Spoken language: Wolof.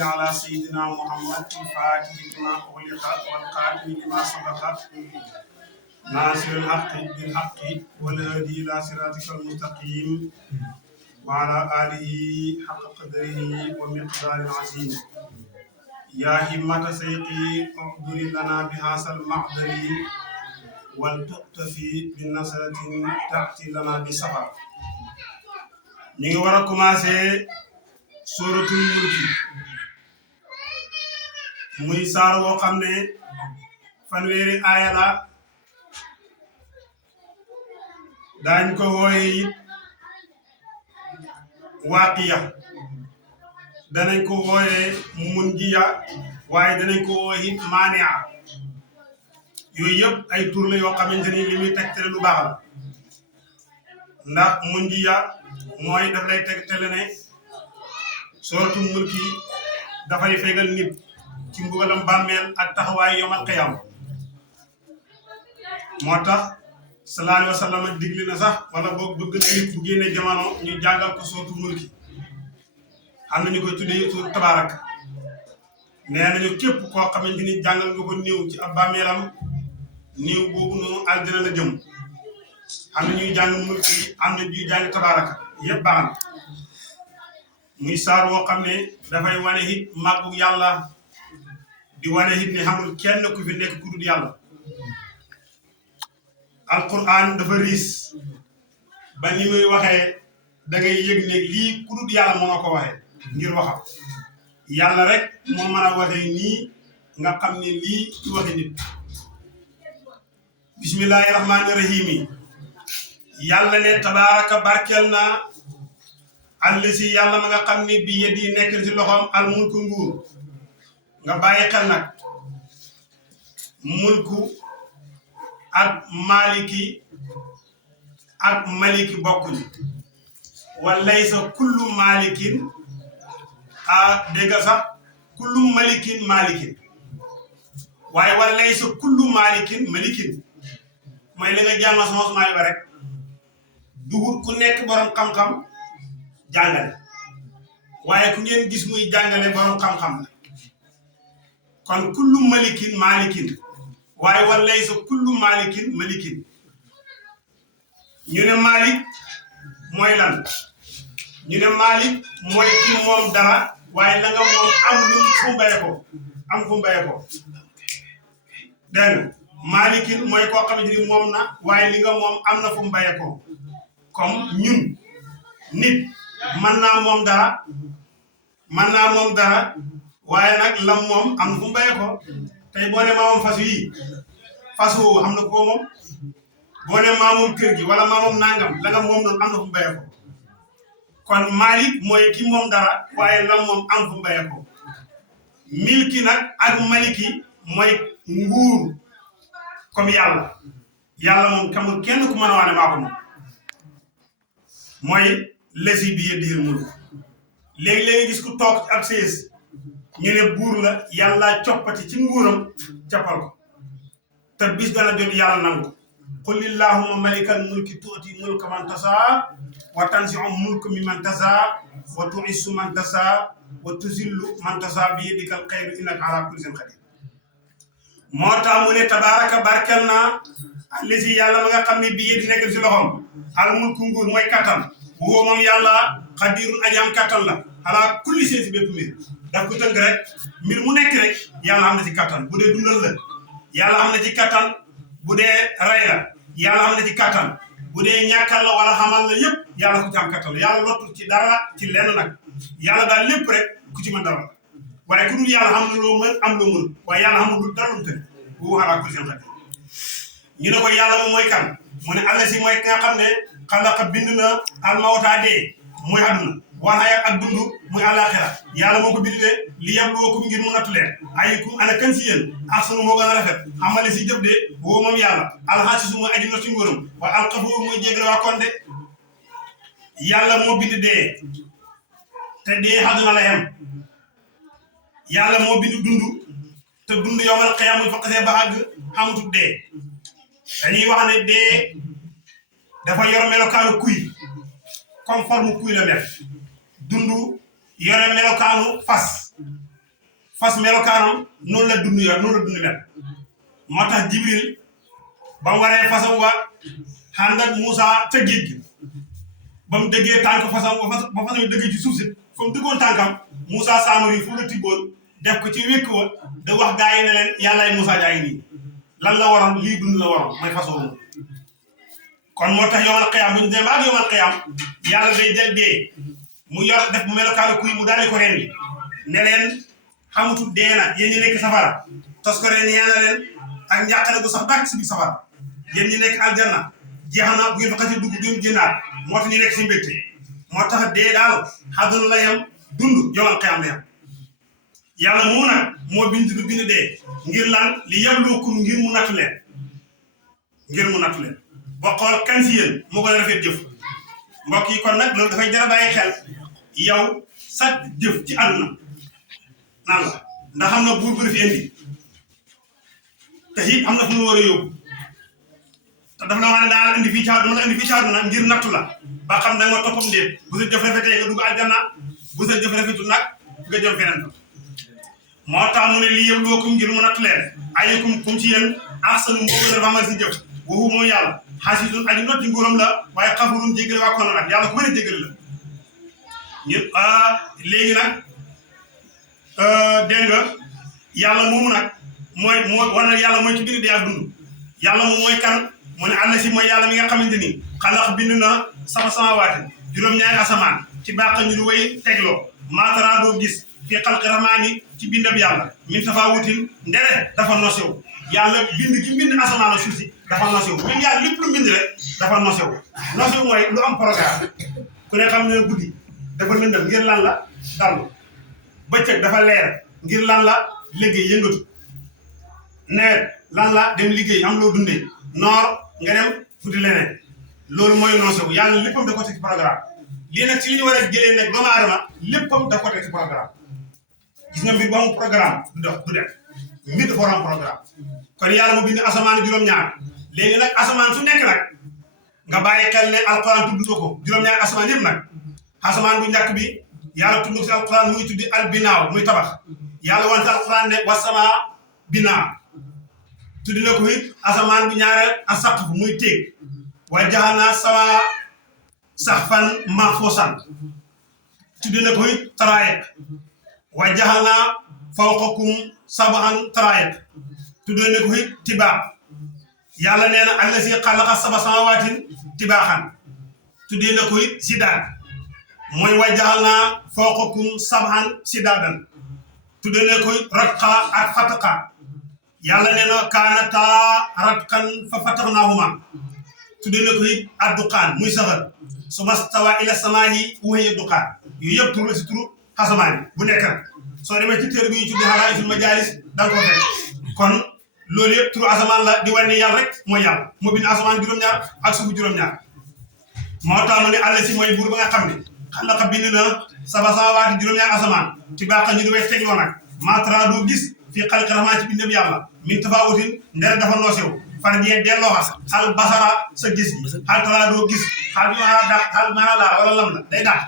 على سيدنا محمد الفاتح لما أغلق والقادم لما سبق ناصر الحق بالحق والهادي إلى صراطك المستقيم وعلى آله حق قدره ومقدار عظيم يا همة سيقي اعذر لنا بهذا المعذر ولتقتفي بنصرة تأتي لنا بسفر. ñu ngi war a commencé suratul mulki muy saar woo xam ne fanweeri aaya la daañ ko wooye it waaqiya danañ ko wooye munjiya waaye danañ ko wooye it maania yooyu yëpp ay tur la yoo xamante ni li muy tegtale lu baax la ndax munjiya mooy daf lay tegtale ne suratul mulki dafay fegal nit ci mbugalam bàmmeel ak taxawaay yomal qiyam moo tax sallallahu alayhi wa sallam digli na sax wala boog bëgg na nit bu génne jamono ñu jàngal ko suratul mulki am nañu koy tuddee suur tabaarak nee nañu képp koo xamante ni jàngal nga ko néew ci ab bàmmeelam néew boobu noonu aljana la jëm am na ñuy jàng mulki am na ñuy jàng tabaaraka yëpp baax na muy saar woo xam ne dafay wane it màggu yàlla di wane it ne xamul kenn ku fi nekk ku dul yàlla alquran dafa riis ba ni muy waxee da ngay yëg ne lii ku dul yàlla moo ko waxee ngir waxam yàlla rek moo mën a waxee nii nga xam ne lii ci waxe nit bismillahi rahmaani rahim yàlla ne tabaaraka barkeel na allasi yàlla ma nga xam ne bi yeddi nekk ci loxoom al mulku nguur nga bàyyi xel nag mulku ak maliki bokkuñu walaysa kullu malikin dégg sax kullu malikin waaye walaysa kullu malikin mooy la nga jàngal sama sumay ba rek dugut ku nekk borom xam-xam jàngale waaye ku ngeen gis muy jàngale borom xam-xam la kon kullu malikin waaye walaysa kullu malikin ñu ne malik mooy lan ñu ne malik mooy ki moom dara waaye la nga moom am lu fu mbaye ko dégg nga malikin mooy koo xamante ni moom na waaye li nga moom am na fu mbaye ko comme ñun nit mën naa moom dara waaye nag lam moom am na fu mu bayee ko tey boo ne maamoom fas woowu am na ko moom boo ne maamoom kër gi wala maamoom nangam la nga moom noonu am na fu mu bayee ko kon malik mooy ki moom dara waaye lam moom am fu mu bayee ko milki nag ak maliki mooy nguur comme yàlla moom kamul kenn ku mën a wax ne maa ko moom mooy lesi bi yeddiil mulk léegi-léegi gis ku toog ci ab sées ñu ne buur la yàlla coppati ci nguuram cappal ko te bis dana jot yàlla nangu qul illahumma malikal mulki tuuti mulka man tasaa wa tanzi'u mulka mimman tasaa wa tu'izzu man tasaa wa tuzillu man tasaa bi yadikal xayru innaka ala kulli shay'in qadir moo tax mu ne tabaaraka barkel na allezi yàlla ma nga xam ne bi yeddi nekk ci loxoom al mulku nguur mooy kattan woo moom yàlla xadirun ajaam kattan la ala kulli seen si bépp mbir daf ko tënk rek mbir mu nekk rek yàlla am na ci kattan bu dee dundal la yàlla am na ci kattan bu dee rey la yàlla am na ci kattan bu dee ñàkkal la wala xamal la yëpp yàlla ko ci am kattan la yàlla lottul ci dara ci lenn nag yàlla daal lépp rek ku ci mën dara waaye ku dul yàlla am na loo mën am loo mën waaye yàlla amul lu dara lu tënk bu ala kulli seen xadir ñu ne ko yàlla moom mooy kan mu ne alla si mooy ki nga xam ne xalaqa bind na almawta dee mooy àdduna wal hayaat ak dund muy àllaaxira yàlla moo ko bindee li yabluwakum ngir mu nattu leen ayyukum ana kan si yéen ahsanu moo gën a rafet amale si jëf de woo moom yàlla alxaasisu mooy aji not ci ngóoram waaye alxafuur mooy jéggale waa konte yàlla moo bind dee te dee àdduna la yem yàlla moo bind dund te dund yowmal qiyaama muy faqasee ba àgg xamutul dee dañuy wax ne dee dafa yor melokaanu kuy comme forme kuy la mel dund yore melokaanu fas fas melokaanam noonu la dund mel moo tax Jibril ba mu waree fasam wa ànd ak Moussa ca géej gi ba mu dëggee tànk fasam ba fasam yi dëggee ci suuf si fa mu dëggoon tànkam Moussa Samori fu la tibboon def ko ci wékk wa da wax gaa yi ne leen yàllaay Moussa jaa ngi nii lan la waroon lii dund la waroon mooy fasoo moom kon moo tax yomal xiyaam bu ñu demee ba yomal xiyaam yàlla day jël dee mu yor def mu melokaanu kuy mu daal ko ren bi ne leen xamutul dee na yéen ñi nekk safara tos ko ren yàlla leen ak njàqare gu sax dàkk si biir safara yéen ñi nekk aljanna jeex na bu ngeen fa xasee dugg ngeen génnaat moo tax ñu nekk si mbégte moo tax dee daal àdduna la yam dund yomal xiyaam la yam yàlla mu nag moo bind dee ngir lan li yabluukum ngir mu nattu leen ba xool kan si yéen moo gën a rafet jëf mbokk yi kon nag loolu dafay jar a bàyyi xel yow sa jëf ci àdduna nan la ndax xam na buur bu la fi indi te it am na fu mu war a yóbbu te daf la wax ne daal indi fii ci àdduna ngir nattu la ba xam da nga toppam déet bu sa jëf rafetee nga dugg aljanna bu sa jëf rafetul nag nga jëm feneen fa moo tax mu ne lii yëpp loo kum ngir mu nattu leen ayyukum kum ci yéen ahsanu moo gën a rafetal si jëf woowu mooy yàlla xaasisun aji not ci nguuram la waaye xafurun jéggale waa kon nag yàlla ku bëri jéggale la ñun léegi nag dégg nga yàlla moomu nag mooy yàlla mooy ci biir dee ak dund yàlla moom mooy kan mu ne àll si mooy yàlla mi nga xamante ni xalax bind na sama waati juróom-ñaari asamaan ci bàq ñu lu way tegloo maatara doo gis fii xalqi rahmaani ci bindab yàlla min tafawutin ndere dafa nosew yàlla bind ki bind asamaan ak suuf si dafa nosew même yàlla lépp lu bind rek dafa nosew mooy lu am programme ku ne xam ne guddi dafa lëndëm ngir lan la dallu bëccëg dafa leer ngir lan la liggéey yëngatu nawet lan la dem liggéey am loo dundee noor nga dem futi leneen loolu mooy nosew yàlla léppam da ko teg ci programme lii nag ci li ñu war a jëlee nag doomu aadama léppam da ko teg ci programme gis nga mbir bu amul programme du dox du def mbir dafa war a am programme kon yàlla mu bind asamaan juróom-ñaar léegi nag asamaan su nekk nag nga bàyyi xel ne alquran tudd ko juróom-ñaar asamaan yëpp nag asamaan bu njëkk bi yàlla tudd si alquran muy tuddi al binaaw muy tabax yàlla wante alquran ne wasama binaa tuddi na ko it asamaan bu ñaareel a saqf muy téeg wa jaxalnaa sawa saxfan mahfuusan tuddi na ko it taraayek wa jaxalnaa fawqakum sab'an taraayek tuddi na ko it tibaa yàlla nee na allazi xalaqa sab'a samawaatin tibaaxan tuddi na ko it sidaan mooy wa jaxalnaa fawqakum sab'an sidaadan tuddi na ko it ratqa ak fatqa yàlla nee na kaanataa ratqan fa fataxnaahuma tudde na ko it adduqaan muy saxar summa stawaa ila samaa'i wa hiya duqaan yooyu yëpp tur la si turu asamaan bu nekk nag soo demee ci téere bi ñuy tudde Haraa'iful Majaalis da nga ko fekk kon loolu yëpp turu asamaan la di wane ne yàlla rek mooy yàlla moo bind asamaan juróom-ñaar ak suuf juróom-ñaar moo tax mu ne àll si mooy buur ba nga xam ne xalaqa bind na sab'a samaawaati juróom-ñaar asamaan ci baax ñu di way tegloo nag maatara doo gis fii xalqi rahmaan ci bindam yàlla min tafawutin ndere dafa noosew far ñee delloo xal basara sa gis gi xal tara doo gis xal bi maanaa daax xal maanaa laa wala lam la day daax